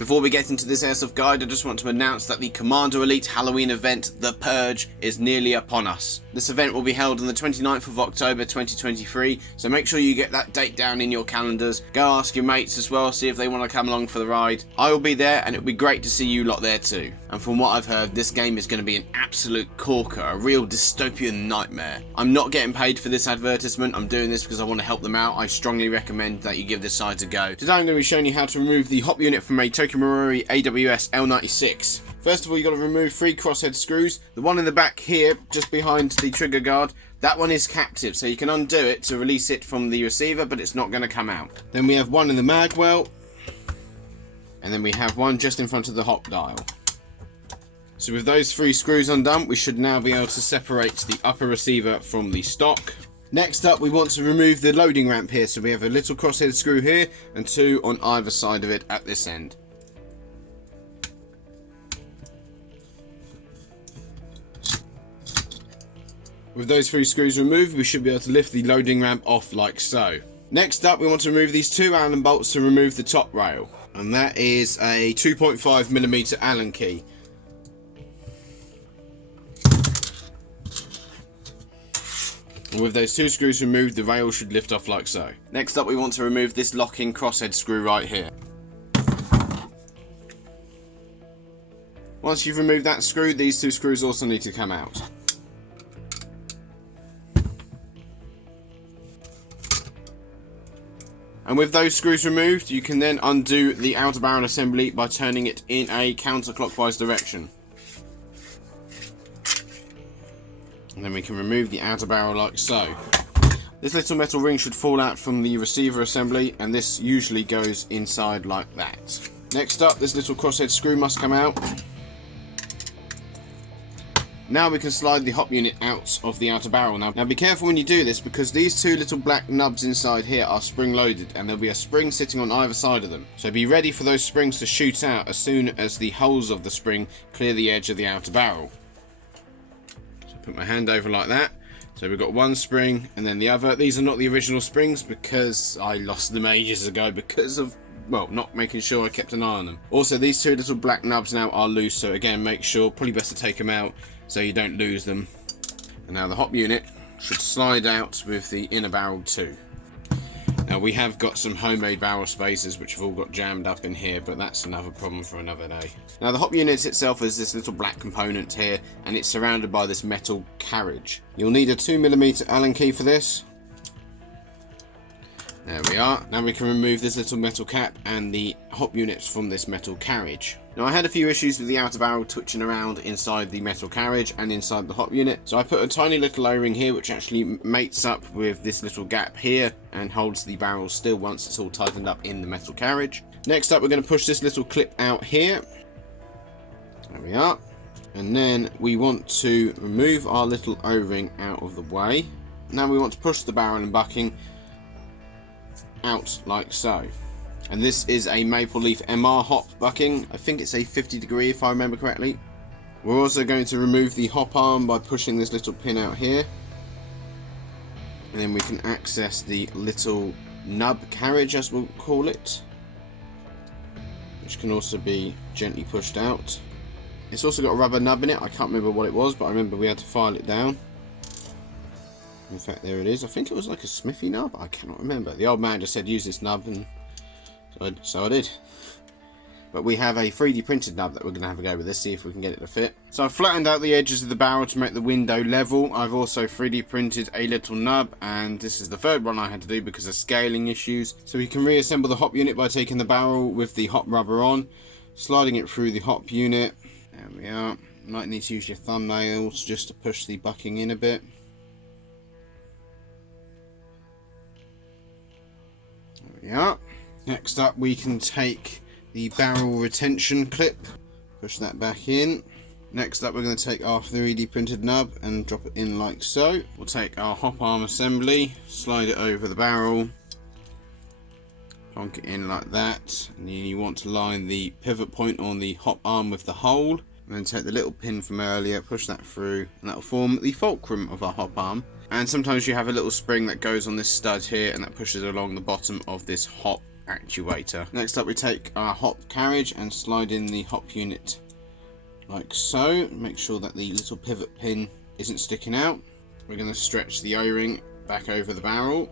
Before we get into this airsoft guide, I just want to announce that the Commando Elite Halloween event, The Purge, is nearly upon us. This event will be held on the 29th of October 2023, so make sure you get that date down in your calendars. Go ask your mates as well, see if they want to come along for the ride. I will be there, and it'll be great to see you lot there too. And from what I've heard, this game is going to be an absolute corker, a real dystopian nightmare. I'm not getting paid for this advertisement, I'm doing this because I want to help them out. I strongly recommend that you give this site a go. Today I'm going to be showing you how to remove the hop unit from a Tokyo Marui AWS L96. First of all, you've got to remove 3 crosshead screws. The one in the back here, just behind the trigger guard, that one is captive, so you can undo it to release it from the receiver, but it's not going to come out. Then we have one in the mag well, and then we have one just in front of the hop dial. So with those 3 screws undone, we should now be able to separate the upper receiver from the stock. Next up, we want to remove the loading ramp here, so we have a little crosshead screw here and 2 on either side of it at this end. With those 3 screws removed, we should be able to lift the loading ramp off like so. Next up, we want to remove these 2 Allen bolts to remove the top rail, and that is a 2.5mm Allen key. And with those 2 screws removed, the rail should lift off like so. Next up, we want to remove this locking crosshead screw right here. Once you've removed that screw, these 2 screws also need to come out. And with those screws removed, you can then undo the outer barrel assembly by turning it in a counterclockwise direction. And then we can remove the outer barrel like so. This little metal ring should fall out from the receiver assembly, and this usually goes inside like that. Next up, this little crosshead screw must come out. Now we can slide the hop unit out of the outer barrel. Now be careful when you do this, because these 2 little black nubs inside here are spring loaded, and there'll be a spring sitting on either side of them. So be ready for those springs to shoot out as soon as the holes of the spring clear the edge of the outer barrel. So put my hand over like that. So we've got 1 spring and then the other. These are not the original springs because I lost them ages ago because of, well, not making sure I kept an eye on them. Also, these 2 little black nubs now are loose, so again, make sure, probably best to take them out so you don't lose them. And now the hop unit should slide out with the inner barrel too. Now we have got some homemade barrel spacers which have all got jammed up in here, but that's another problem for another day. Now the hop unit itself is this little black component here, and it's surrounded by this metal carriage. You'll need a 2mm Allen key for this. There we are. Now we can remove this little metal cap and the hop units from this metal carriage. Now I had a few issues with the outer barrel twitching around inside the metal carriage and inside the hop unit, so I put a tiny little O-ring here which actually mates up with this little gap here and holds the barrel still once it's all tightened up in the metal carriage. Next up, we're going to push this little clip out here. There we are. And then we want to remove our little O-ring out of the way. Now we want to push the barrel and bucking out like so. And this is a Maple Leaf MR hop bucking. I think it's a 50 degree if I remember correctly. We're also going to remove the hop arm by pushing this little pin out here. And then we can access the little nub carriage, as we'll call it, which can also be gently pushed out. It's also got a rubber nub in it. I can't remember what it was, but I remember we had to file it down. In fact, there it is. I think it was like a Smithy nub. I cannot remember. The old man just said use this nub, and so I did. But we have a 3D printed nub that we're going to have a go with this, see if we can get it to fit. So I've flattened out the edges of the barrel to make the window level. I've also 3D printed a little nub, and this is the 3rd one I had to do because of scaling issues. So we can reassemble the hop unit by taking the barrel with the hop rubber on, sliding it through the hop unit. There we are. You might need to use your thumbnails just to push the bucking in a bit. There we are. Next up, we can take the barrel retention clip, push that back in. Next up, we're going to take our 3D printed nub and drop it in like so. We'll take our hop arm assembly, slide it over the barrel, plonk it in like that, and then you want to line the pivot point on the hop arm with the hole, and then take the little pin from earlier, push that through, and that will form the fulcrum of our hop arm. And sometimes you have a little spring that goes on this stud here, and that pushes along the bottom of this hop actuator. Next up we take our hop carriage and slide in the hop unit like so. Make sure that the little pivot pin isn't sticking out. We're going to stretch the O-ring back over the barrel,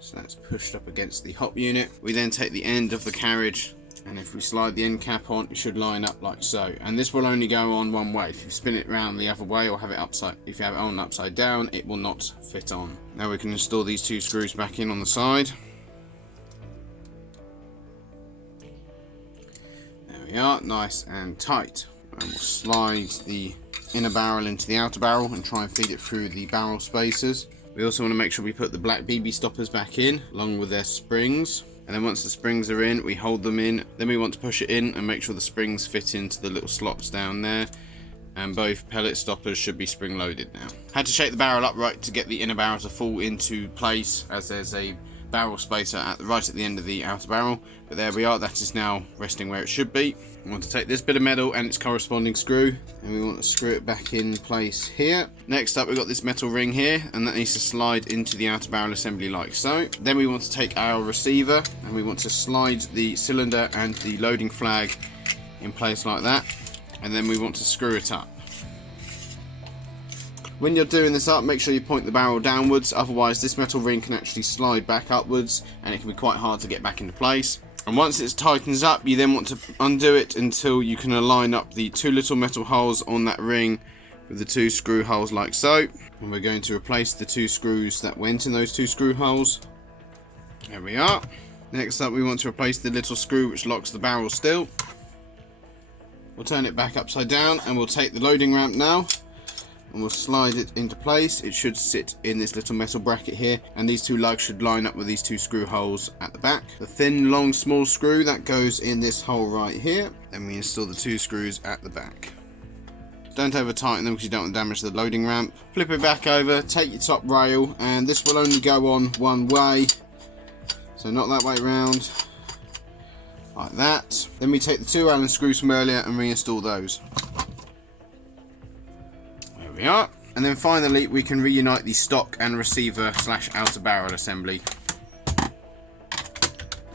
so that's pushed up against the hop unit. We then take the end of the carriage, and if we slide the end cap on, it should line up like so. And this will only go on one way. If you spin it around the other way or have it upside, if you have it on upside down, it will not fit on. Now we can install these two screws back in on the side. There we are, nice and tight. And we'll slide the inner barrel into the outer barrel and try and feed it through the barrel spacers. We also want to make sure we put the black BB stoppers back in along with their springs, and then once the springs are in, we hold them in. Then we want to push it in and make sure the springs fit into the little slots down there, and both pellet stoppers should be spring loaded now. Had to shake the barrel upright to get the inner barrel to fall into place, as there's a barrel spacer right at the end of the outer barrel, but there we are, that is now resting where it should be. We want to take this bit of metal and its corresponding screw, and we want to screw it back in place here. Next up we've got this metal ring here, and that needs to slide into the outer barrel assembly like so. Then we want to take our receiver and we want to slide the cylinder and the loading flag in place like that, and then we want to screw it up. When you're doing this up, make sure you point the barrel downwards, otherwise this metal ring can actually slide back upwards and it can be quite hard to get back into place. And once it tightens up, you then want to undo it until you can align up the two little metal holes on that ring with the two screw holes like so. And we're going to replace the two screws that went in those two screw holes. There we are. Next up we want to replace the little screw which locks the barrel still. We'll turn it back upside down and we'll take the loading ramp now, and we'll slide it into place. It should sit in this little metal bracket here, and these two lugs should line up with these two screw holes at the back. The thin, long, small screw that goes in this hole right here. Then we install the two screws at the back. Don't over tighten them because you don't want to damage the loading ramp. Flip it back over, take your top rail, and this will only go on one way, so not that way round, like that. Then we take the two Allen screws from earlier and reinstall those. We are. And then finally we can reunite the stock and receiver / outer barrel assembly.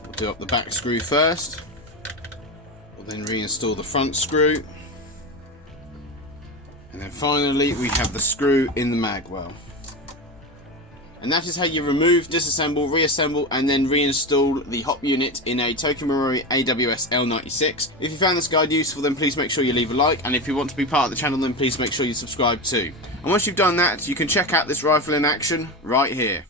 We'll do up the back screw first. We'll then reinstall the front screw. And then finally we have the screw in the mag well. And that is how you remove, disassemble, reassemble, and then reinstall the hop unit in a Tokyo Marui AWS L96. If you found this guide useful, then please make sure you leave a like, and if you want to be part of the channel, then please make sure you subscribe too. And once you've done that, you can check out this rifle in action right here.